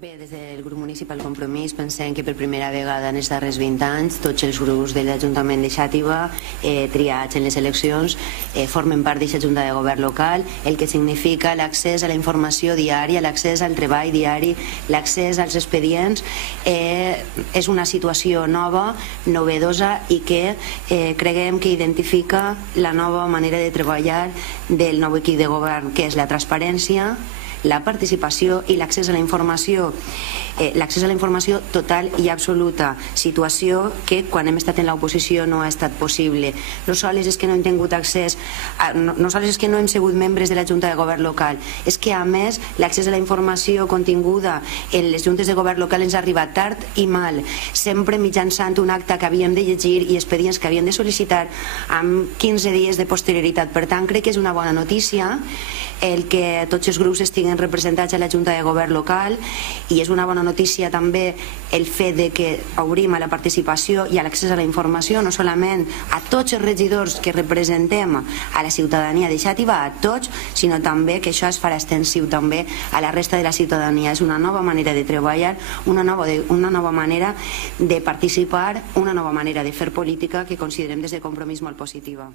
Bé, des del grup municipal Compromís pensem que per primera vegada en els darrers 20 anys tots els grups de l'Ajuntament de Xàtiva triats en les eleccions formen part d'aquesta Junta de Govern local, el que significa l'accés a la informació diària, l'accés al treball diari, l'accés als expedients. És una situació nova, novedosa i que creguem que identifica la nova manera de treballar del nou equip de govern, que és la transparència, la participació i l'accés a la informació. L'accés a la informació total i absoluta, situació que quan hem estat en l'oposició no ha estat possible. No sols és que no hem tingut accés, no sols és que no hem sigut membres de la Junta de Govern local, és que a més l'accés a la informació continguda en les juntes de govern local ens ha arribat tard i mal, sempre mitjançant un acte que havíem de llegir i expedients que havíem de sol·licitar amb 15 dies de posterioritat. Per tant, crec que és una bona notícia el que tots els grups estiguen representats a la Junta de Govern local, i és una bona notícia també el fet de que obrim a la participació i a l'accés a la informació no solament a tots els regidors que representem a la ciutadania de Xàtiva, a tots, sinó també que això es farà extensiu també a la resta de la ciutadania. És una nova manera de treballar, una nova manera de participar, una nova manera de fer política que considerem des de Compromís molt positiva.